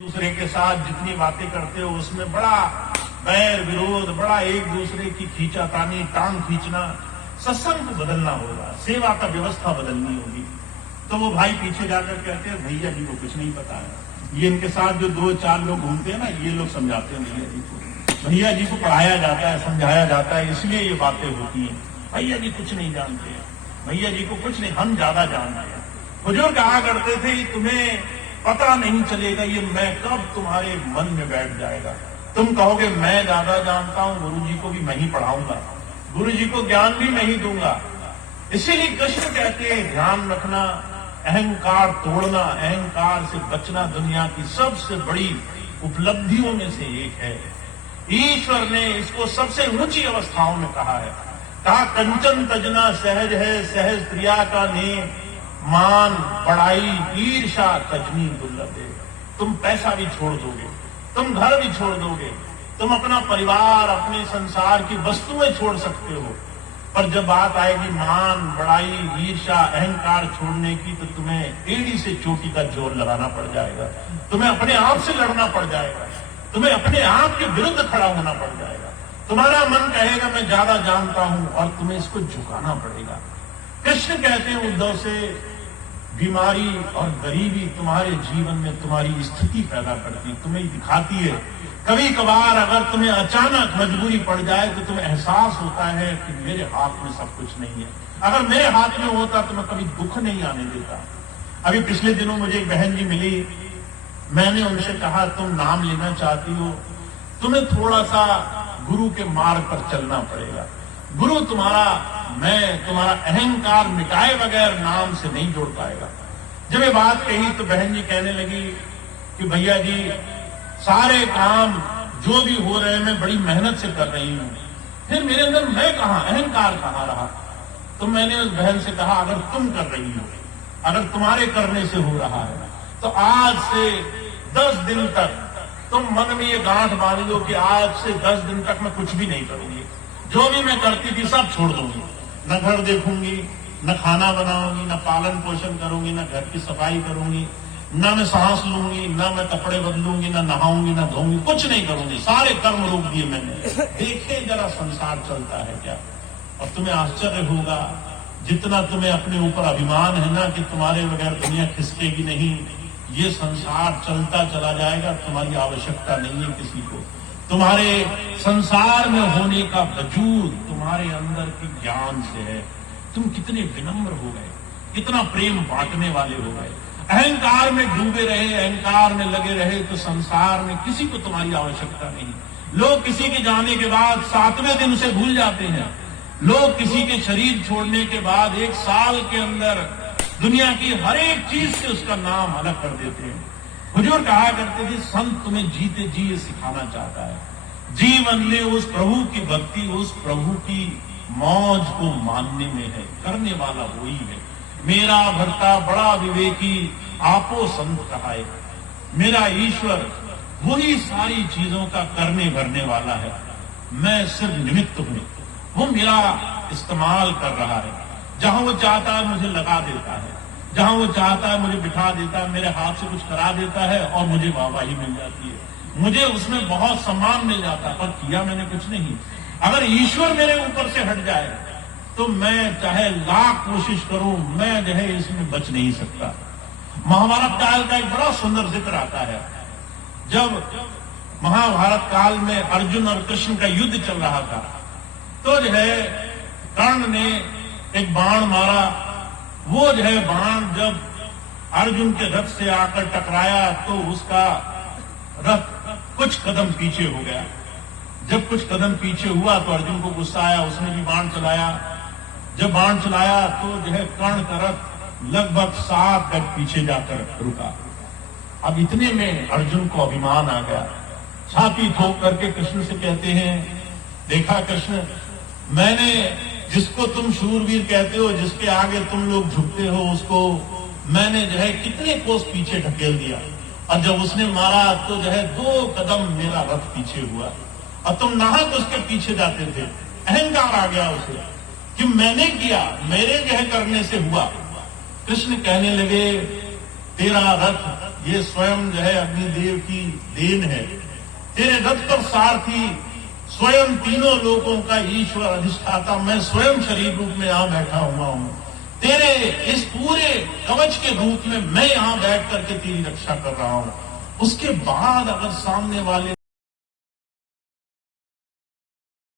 दूसरे के साथ जितनी बातें करते हो उसमें बड़ा बैर विरोध, बड़ा एक दूसरे की खींचातानी, टांग खींचना। सत्संग को बदलना होगा, सेवा का व्यवस्था बदलनी होगी। तो वो भाई पीछे जाकर कहते हैं भैया जी को कुछ नहीं पता है। ये इनके साथ जो दो चार लोग घूमते हैं ना, ये लोग समझाते हैं भैया जी को। भैया जी को पढ़ाया जाता है, समझाया जाता है, इसलिए ये बातें होती हैं। भैया जी कुछ नहीं जानते, भैया जी को कुछ नहीं, हम ज्यादा जानते हैं। हुजूर कहा करते थे तुम्हें पता नहीं चलेगा ये मैं कब तुम्हारे मन में बैठ जाएगा। तुम कहोगे मैं ज्यादा जानता हूं, गुरु जी को भी मैं ही पढ़ाऊंगा, गुरु जी को ज्ञान भी मैं ही दूंगा। इसीलिए कृष्ण कहते हैं ध्यान रखना, अहंकार तोड़ना, अहंकार से बचना दुनिया की सबसे बड़ी उपलब्धियों में से एक है। ईश्वर ने इसको सबसे ऊंची अवस्थाओं में कहा है। कहा कंचन तजना सहज है, सहज प्रिया का ने मान बड़ाई ईर्षा तजनी दुर्लभ है। तुम पैसा भी छोड़ दोगे, तुम घर भी छोड़ दोगे, तुम अपना परिवार, अपने संसार की वस्तुएं छोड़ सकते हो, पर जब बात आएगी मान बड़ाई ईर्षा अहंकार छोड़ने की, तो तुम्हें एड़ी से चोटी का जोर लगाना पड़ जाएगा, तुम्हें अपने आप से लड़ना पड़ जाएगा, तुम्हें अपने आप के विरुद्ध खड़ा होना पड़ जाएगा। तुम्हारा मन कहेगा मैं ज्यादा जानता हूं, और तुम्हें इसको झुकाना पड़ेगा। कृष्ण कहते हैं उद्धव से बीमारी और गरीबी तुम्हारे जीवन में तुम्हारी स्थिति पैदा करती, तुम्हें दिखाती है। कभी कभार अगर तुम्हें अचानक मजबूरी पड़ जाए तो तुम्हें एहसास होता है कि मेरे हाथ में सब कुछ नहीं है। अगर मेरे हाथ में होता तो मैं कभी दुख नहीं आने देता। अभी पिछले दिनों मुझे एक बहन जी मिली, मैंने उनसे कहा तुम नाम लेना चाहती हो, तुम्हें थोड़ा सा गुरु के मार्ग पर चलना पड़ेगा। गुरु तुम्हारा अहंकार मिटाए बगैर नाम से नहीं जोड़ पाएगा। जब ये बात कही तो बहन जी कहने लगी कि भैया जी सारे काम जो भी हो रहे हैं मैं बड़ी मेहनत से कर रही हूं, फिर मेरे अंदर मैं कहां, अहंकार कहां रहा। तो मैंने उस बहन से कहा अगर तुम कर रही हो, अगर तुम्हारे करने से हो रहा है, तो आज से 10 दिन तक तुम मन में ये गांठ बांध लो कि आज से 10 दिन तक मैं कुछ भी नहीं करूंगी, जो भी मैं करती थी सब छोड़ दूंगी। न घर देखूंगी, न खाना बनाऊंगी, न पालन पोषण करूंगी, न घर की सफाई करूंगी, न मैं सांस लूंगी, न मैं कपड़े बदलूंगी, न नहाऊंगी, न धोऊंगी, कुछ नहीं करूंगी, सारे कर्म रोक दिए मैंने। देखे जरा संसार चलता है क्या। और तुम्हें आश्चर्य होगा, जितना तुम्हें अपने ऊपर अभिमान है ना कि तुम्हारे बगैर दुनिया खिसकेगी नहीं, ये संसार चलता चला जाएगा, तुम्हारी आवश्यकता नहीं है किसी को। तुम्हारे संसार में होने का वजूद तुम्हारे अंदर के ज्ञान से है। तुम कितने विनम्र हो गए, कितना प्रेम बांटने वाले हो गए। अहंकार में डूबे रहे, अहंकार में लगे रहे तो संसार में किसी को तुम्हारी आवश्यकता नहीं। लोग किसी के जाने के बाद 7वें दिन उसे भूल जाते हैं। लोग किसी के शरीर छोड़ने के बाद 1 साल के अंदर दुनिया की हर एक चीज से उसका नाम अलग कर देते हैं। हुजूर कहा करते थे संत तुम्हें जीते जी ये सिखाना चाहता है। जीवन में उस प्रभु की भक्ति, उस प्रभु की मौज को मानने में है, करने वाला वही है। मेरा भरता बड़ा विवेकी आपो संत कहाए। मेरा ईश्वर वही सारी चीजों का करने भरने वाला है, मैं सिर्फ निमित्त हूं। वो मेरा इस्तेमाल कर रहा है, जहां वो चाहता है मुझे लगा देता है, जहां वो चाहता है मुझे बिठा देता है, मेरे हाथ से कुछ करा देता है और मुझे वाहवाही मिल जाती है, मुझे उसमें बहुत सम्मान मिल जाता है, पर किया मैंने कुछ नहीं। अगर ईश्वर मेरे ऊपर से हट जाए तो मैं चाहे लाख कोशिश करूं, मैं जो है इसमें बच नहीं सकता। महाभारत काल का एक बड़ा सुंदर जिक्र आता है। जब महाभारत काल में अर्जुन और कृष्ण का युद्ध चल रहा था, तो जो है कर्ण ने एक बाण मारा। वो जो है बाण जब अर्जुन के रथ से आकर टकराया तो उसका रथ कुछ कदम पीछे हो गया। जब कुछ कदम पीछे हुआ तो अर्जुन को गुस्सा आया, उसने भी बाण चलाया। जब बाण चलाया तो जो है कर्ण का रथ लगभग 7 गज पीछे जाकर रुका। अब इतने में अर्जुन को अभिमान आ गया, छाती ठोक करके कृष्ण से कहते हैं देखा कृष्ण, मैंने जिसको तुम शूरवीर कहते हो, जिसके आगे तुम लोग झुकते हो, उसको मैंने जो है कितने कोस पीछे ढकेल दिया, और जब उसने मारा तो जो है 2 कदम मेरा रथ पीछे हुआ, और तुम नाहक उसके पीछे जाते थे। अहंकार आ गया उसे कि मैंने किया, मेरे जो है करने से हुआ। कृष्ण कहने लगे तेरा रथ ये स्वयं जो है अग्निदेव की देन है। तेरे रथ पर सारथी स्वयं तीनों लोगों का ईश्वर अधिष्ठाता मैं स्वयं शरीर रूप में यहां बैठा हुआ हूं। तेरे इस पूरे कवच के रूप में मैं यहां बैठ करके तेरी रक्षा कर रहा हूं। उसके बाद अगर सामने वाले